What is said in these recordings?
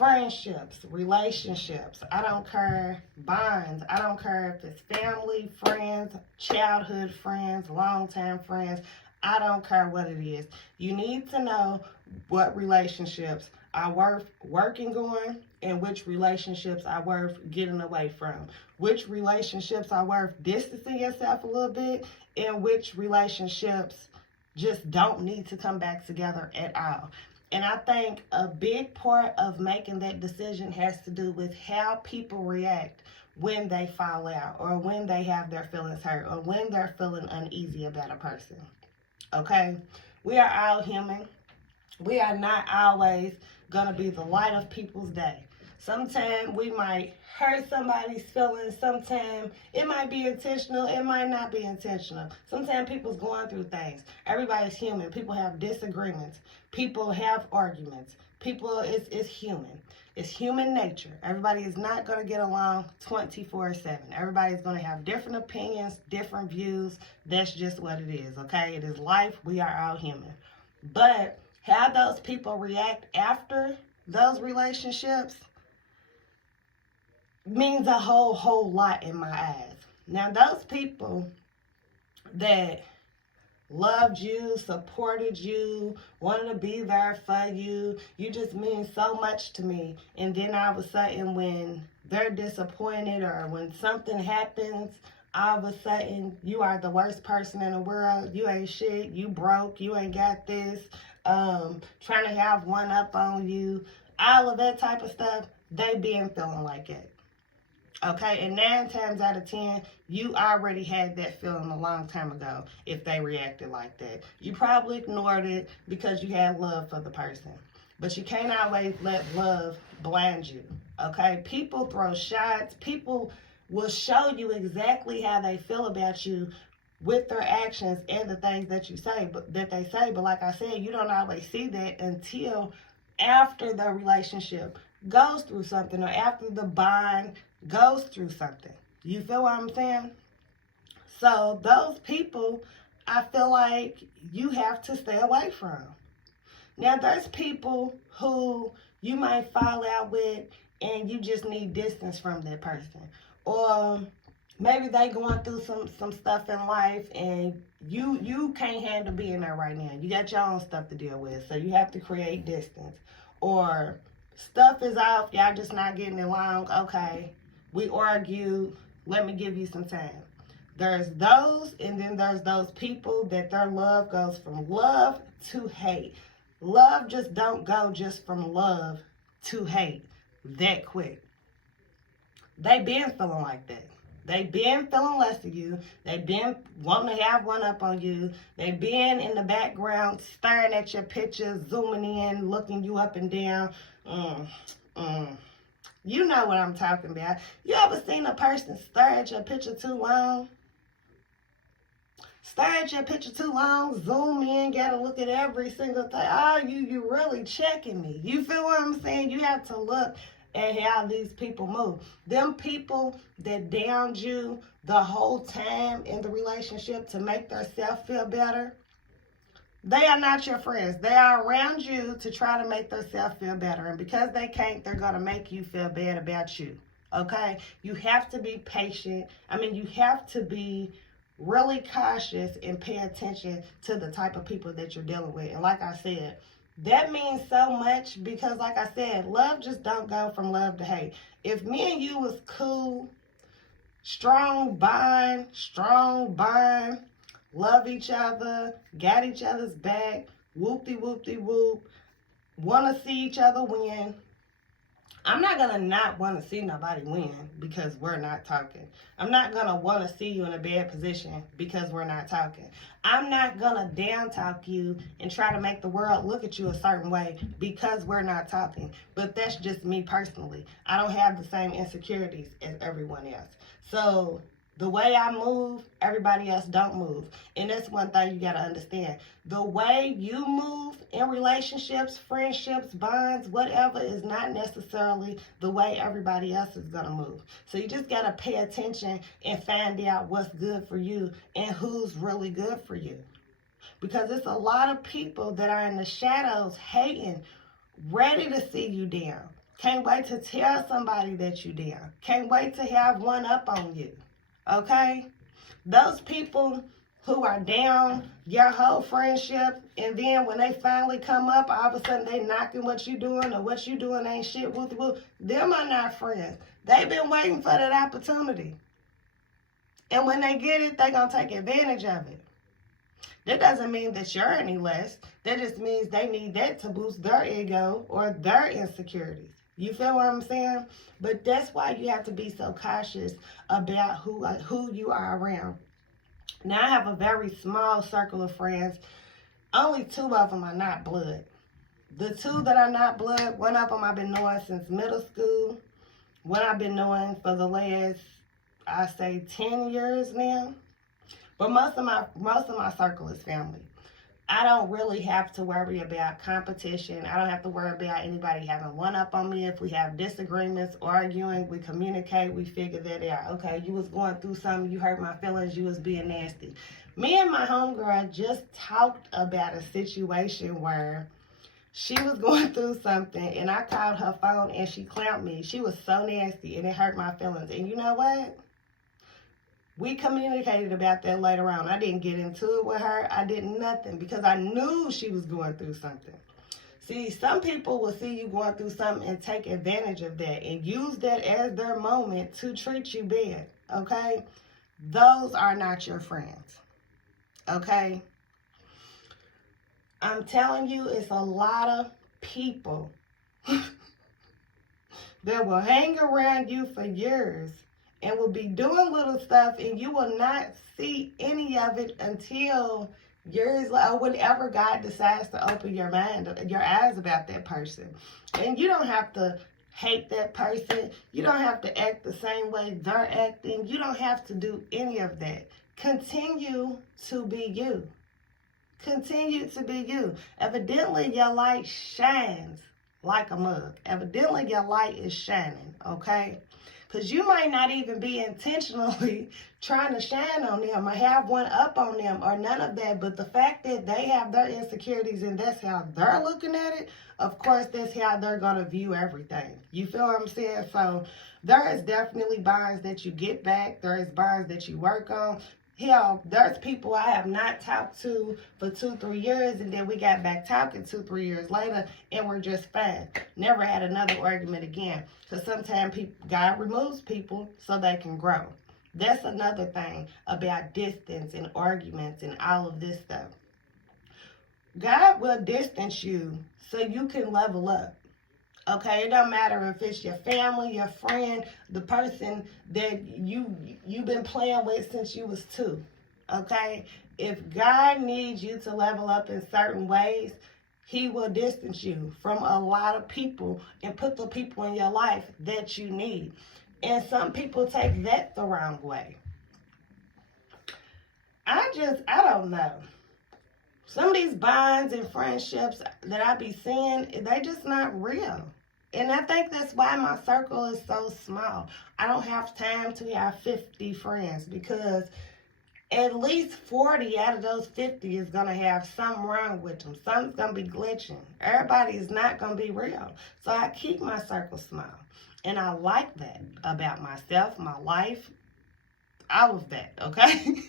Friendships, relationships, I don't care, bonds, I don't care if it's family, friends, childhood friends, long-time friends, I don't care what it is. You need to know what relationships are worth working on and which relationships are worth getting away from. Which relationships are worth distancing yourself a little bit and which relationships just don't need to come back together at all. And I think a big part of making that decision has to do with how people react when they fall out or when they have their feelings hurt or when they're feeling uneasy about a person. Okay? We are all human. We are not always going to be the light of people's day. Sometimes we might hurt somebody's feelings. Sometimes it might be intentional. It might not be intentional. Sometimes people's going through things. Everybody's human. People have disagreements. People have arguments. It's human. It's human nature. Everybody is not going to get along 24/7. Everybody's going to have different opinions, different views. That's just what it is, okay? It is life. We are all human. But how those people react after those relationships means a whole lot in my eyes. Now, those people that loved you, supported you, wanted to be there for you, you just mean so much to me. And then all of a sudden when they're disappointed or when something happens, all of a sudden you are the worst person in the world. You ain't shit, you broke, you ain't got this, trying to have one up on you, all of that type of stuff, they been feeling like it. Okay, and 9 times out of 10, you already had that feeling a long time ago if they reacted like that. You probably ignored it because you had love for the person. But you can't always let love blind you, okay? People throw shots. People will show you exactly how they feel about you with their actions and the things that you say, but like I said, you don't always see that until after the relationship goes through something or after the bond goes through something. You feel what I'm saying? So those people, I feel like you have to stay away from. Now, there's people who you might fall out with and you just need distance from that person. Or maybe they going through some stuff in life and you can't handle being there right now. You got your own stuff to deal with, so you have to create distance. Or stuff is off, y'all just not getting along. Okay, we argued, let me give you some time. There's those, and then there's those people that their love goes from love to hate. Love just don't go just from love to hate that quick. They been feeling like that. They been feeling less of you. They been wanting to have one up on you. They been in the background staring at your pictures, zooming in, looking you up and down. You know what I'm talking about. You ever seen a person stare at your picture too long? Stare at your picture too long, zoom in, gotta look at every single thing. Oh, you really checking me. You feel what I'm saying? You have to look at how these people move. Them people that downed you the whole time in the relationship to make themselves feel better, they are not your friends. They are around you to try to make themselves feel better. And because they can't, they're going to make you feel bad about you. Okay? You have to be patient. You have to be really cautious and pay attention to the type of people that you're dealing with. And like I said, that means so much because, like I said, love just don't go from love to hate. If me and you was cool, strong bond, love each other, got each other's back, whoop-de-whoop-de-whoop, want to see each other win, I'm not going to not want to see nobody win because we're not talking. I'm not going to want to see you in a bad position because we're not talking. I'm not going to down talk you and try to make the world look at you a certain way because we're not talking. But that's just me personally. I don't have the same insecurities as everyone else. So the way I move, everybody else don't move. And that's one thing you got to understand. The way you move in relationships, friendships, bonds, whatever, is not necessarily the way everybody else is going to move. So you just got to pay attention and find out what's good for you and who's really good for you. Because it's a lot of people that are in the shadows hating, ready to see you down. Can't wait to tell somebody that you down. Can't wait to have one up on you. Okay? Those people who are down your whole friendship, and then when they finally come up, all of a sudden they knocking what you doing, or what you doing ain't shit. Them are not friends. They've been waiting for that opportunity. And when they get it, they're going to take advantage of it. That doesn't mean that you're any less. That just means they need that to boost their ego or their insecurities. You feel what I'm saying? But that's why you have to be so cautious about who you are around. Now, I have a very small circle of friends. Only 2 of them are not blood. The 2 that are not blood, one of them I've been knowing since middle school. One I've been knowing for the last, I say, 10 years now. But most of my circle is family. I don't really have to worry about competition. I don't have to worry about anybody having one up on me. If we have disagreements, arguing, we communicate, we figure that out. Okay, you was going through something, you hurt my feelings, you was being nasty. Me and my homegirl just talked about a situation where she was going through something, and I called her phone, and she clowned me. She was so nasty, and it hurt my feelings. And you know what? We communicated about that later on. I didn't get into it with her. I did nothing because I knew she was going through something. See, some people will see you going through something and take advantage of that and use that as their moment to treat you bad, okay? Those are not your friends, okay? I'm telling you, it's a lot of people that will hang around you for years and will be doing little stuff, and you will not see any of it until years or whenever God decides to open your mind, your eyes about that person. And you don't have to hate that person. You don't have to act the same way they're acting. You don't have to do any of that. Continue to be you. Continue to be you. Evidently, your light shines like a mug. Evidently, your light is shining, okay? Because you might not even be intentionally trying to shine on them or have one up on them or none of that. But the fact that they have their insecurities and that's how they're looking at it, of course, that's how they're going to view everything. You feel what I'm saying? So there is definitely bonds that you get back. There is bonds that you work on. Hell, there's people I have not talked to for 2-3 years, and then we got back talking 2-3 years later, and we're just fine. Never had another argument again. Because sometimes God removes people so they can grow. That's another thing about distance and arguments and all of this stuff. God will distance you so you can level up. Okay, it don't matter if it's your family, your friend, the person that you've been playing with since you was 2. Okay, if God needs you to level up in certain ways, He will distance you from a lot of people and put the people in your life that you need. And some people take that the wrong way. I don't know. Some of these bonds and friendships that I be seeing, they just not real. And I think that's why my circle is so small. I don't have time to have 50 friends because at least 40 out of those 50 is going to have something wrong with them. Something's going to be glitching. Everybody is not going to be real. So I keep my circle small. And I like that about myself, my life, all of that, okay?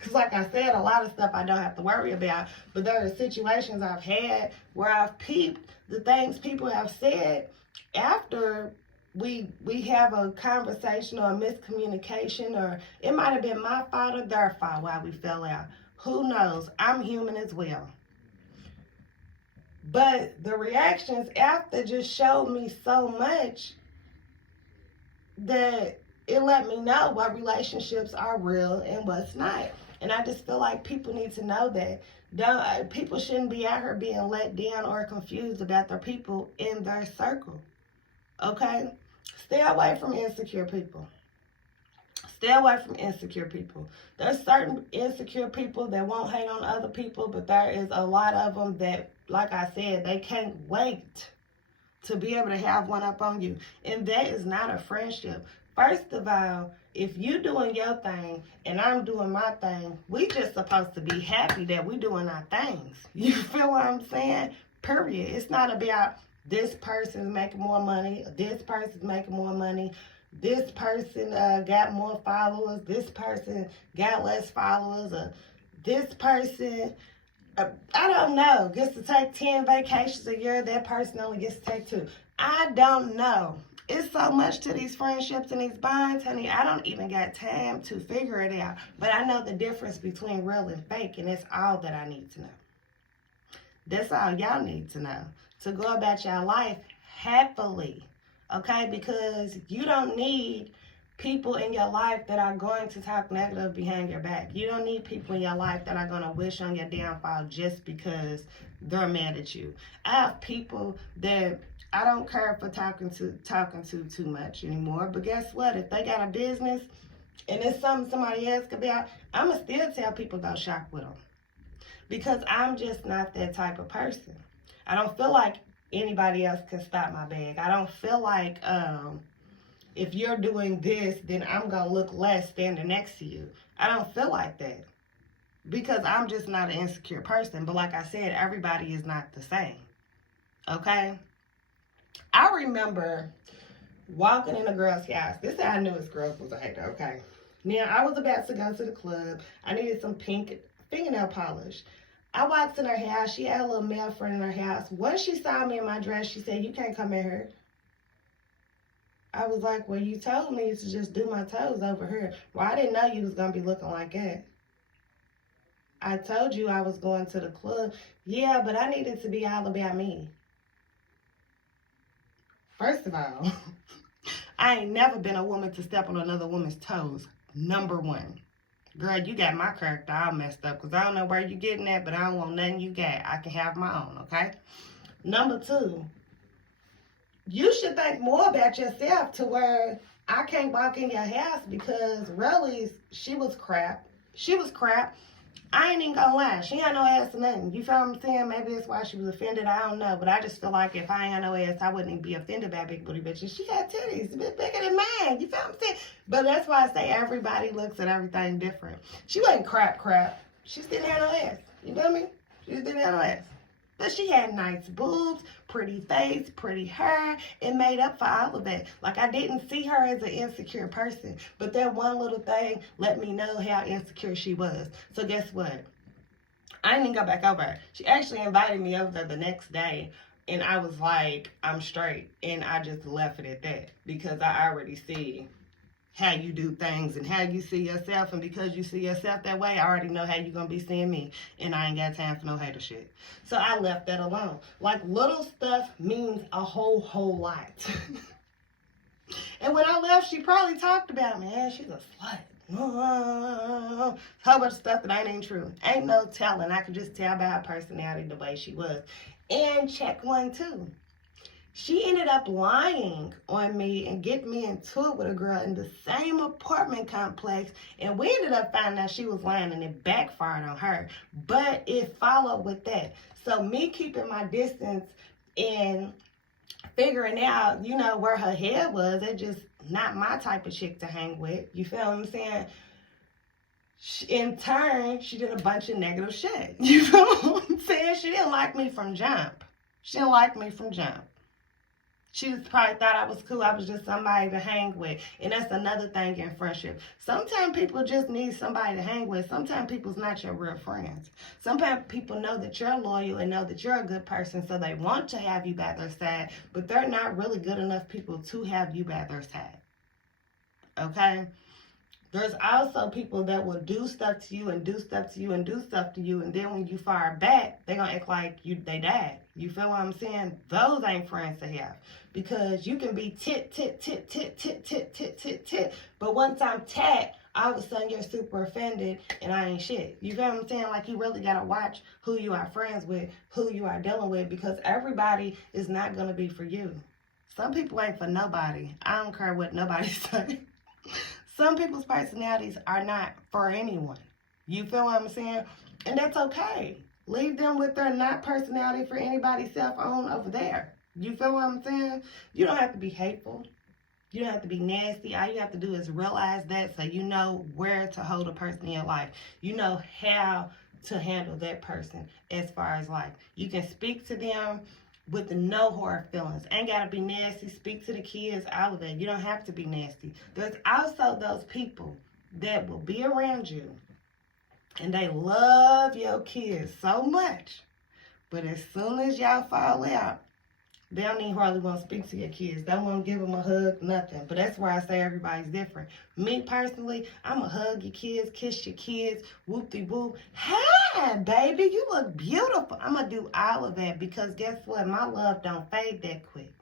Because like I said, a lot of stuff I don't have to worry about. But there are situations I've had where I've peeped the things people have said after we have a conversation or a miscommunication, or it might have been my fault or their fault why we fell out. Who knows? I'm human as well. But the reactions after just showed me so much that it let me know what relationships are real and what's not. And I just feel like people need to know that. People shouldn't be out here being let down or confused about their people in their circle. Okay? Stay away from insecure people. Stay away from insecure people. There's certain insecure people that won't hate on other people, but there is a lot of them that, like I said, they can't wait to be able to have one up on you. And that is not a friendship. First of all, if you doing your thing and I'm doing my thing, we just supposed to be happy that we doing our things. You feel what I'm saying? Period. It's not about this person's making more money, this person's making more money, this person got more followers, this person got less followers, or this person, I don't know, gets to take 10 vacations a year, that person only gets to take 2. I don't know. It's so much to these friendships and these bonds, honey. I don't even got time to figure it out. But I know the difference between real and fake, and that's all that I need to know. That's all y'all need to know. To go about your life happily, okay? Because you don't need people in your life that are going to talk negative behind your back. You don't need people in your life that are going to wish on your downfall just because they're mad at you. I have people that I don't care for talking to too much anymore. But guess what? If they got a business and it's something somebody asked about, I'm going to still tell people go shop with them. Because I'm just not that type of person. I don't feel like anybody else can stop my bag. I don't feel like if you're doing this, then I'm going to look less standing next to you. I don't feel like that. Because I'm just not an insecure person. But like I said, everybody is not the same. Okay? I remember walking in a girl's house. This is how I knew this girl was a hater, okay? Now, I was about to go to the club. I needed some pink fingernail polish. I walked in her house. She had a little male friend in her house. Once she saw me in my dress, she said, "You can't come in here." I was like, "Well, you told me to just do my toes over here." "Well, I didn't know you was going to be looking like that." "I told you I was going to the club." "Yeah, but I needed to be all about me." First of all, I ain't never been a woman to step on another woman's toes. Number one. Girl, you got my character all messed up because I don't know where you getting at, but I don't want nothing you got. I can have my own, okay? Number two, you should think more about yourself to where I can't walk in your house because really she was crap. She was crap. I ain't even gonna lie. She had no ass or nothing. You feel what I'm saying? Maybe that's why she was offended. I don't know. But I just feel like if I ain't had no ass, I wouldn't even be offended by big booty bitches. She had titties a bit bigger than mine. You feel what I'm saying? But that's why I say everybody looks at everything different. She wasn't crap. She just didn't have no ass. You feel me? She just didn't have no ass. But she had nice boobs, pretty face, pretty hair. It made up for all of that. Like, I didn't see her as an insecure person. But that one little thing let me know how insecure she was. So guess what? I didn't even go back over her. She actually invited me over there the next day. And I was like, I'm straight. And I just left it at that. Because I already see how you do things and how you see yourself. And because you see yourself that way, I already know how you're going to be seeing me. And I ain't got time for no hater shit. So I left that alone. Like, little stuff means a whole lot. And when I left, she probably talked about, "Man, she's a slut." Whole bunch of stuff that ain't even true. Ain't no telling. I could just tell by her personality the way she was. And check one, too. She ended up lying on me and getting me into it with a girl in the same apartment complex. And we ended up finding out she was lying and it backfired on her. But it followed with that. So me keeping my distance and figuring out, you know, where her head was, it just not my type of chick to hang with. You feel what I'm saying? In turn, she did a bunch of negative shit. You know what I'm saying? She didn't like me from jump. She didn't like me from jump. She just probably thought I was cool. I was just somebody to hang with. And that's another thing in friendship. Sometimes people just need somebody to hang with. Sometimes people's not your real friends. Sometimes people know that you're loyal and know that you're a good person, so they want to have you by their side, but they're not really good enough people to have you by their side. Okay? There's also people that will do stuff to you and do stuff to you and do stuff to you, and then when you fire back, they're going to act like they died. You feel what I'm saying? Those ain't friends to have. Because you can be tit, but once I'm tat, all of a sudden you're super offended and I ain't shit. You feel what I'm saying? Like, you really got to watch who you are friends with, who you are dealing with, because everybody is not going to be for you. Some people ain't for nobody. I don't care what nobody says. Some people's personalities are not for anyone. You feel what I'm saying? And that's okay. Leave them with their not personality for anybody's cell phone over there. You feel what I'm saying? You don't have to be hateful. You don't have to be nasty. All you have to do is realize that so you know where to hold a person in your life. You know how to handle that person as far as life. You can speak to them with no hard feelings. Ain't gotta be nasty. Speak to the kids, all of it. You don't have to be nasty. There's also those people that will be around you and they love your kids so much, but as soon as y'all fall out, they don't even hardly want to speak to your kids. They won't give them a hug, nothing. But that's where I say everybody's different. Me, personally, I'm going to hug your kids, kiss your kids, whoop-de-whoop. Hi, baby, you look beautiful. I'm going to do all of that because guess what? My love don't fade that quick.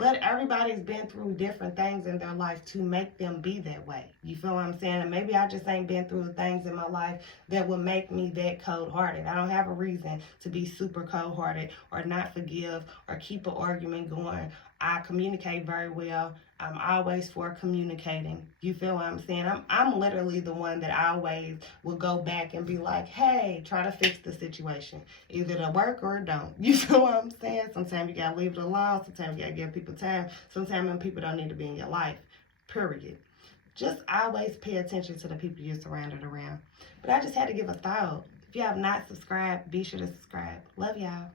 But everybody's been through different things in their life to make them be that way. You feel what I'm saying? And maybe I just ain't been through the things in my life that would make me that cold-hearted. I don't have a reason to be super cold-hearted or not forgive or keep an argument going. I communicate very well. I'm always for communicating. You feel what I'm saying? I'm literally the one that always will go back and be like, hey, try to fix the situation. Either it'll work or it don't. You feel what I'm saying? Sometimes you got to leave it alone. Sometimes you got to give people time. Sometimes when people don't need to be in your life, period. Just always pay attention to the people you're surrounded around. But I just had to give a thought. If you have not subscribed, be sure to subscribe. Love y'all.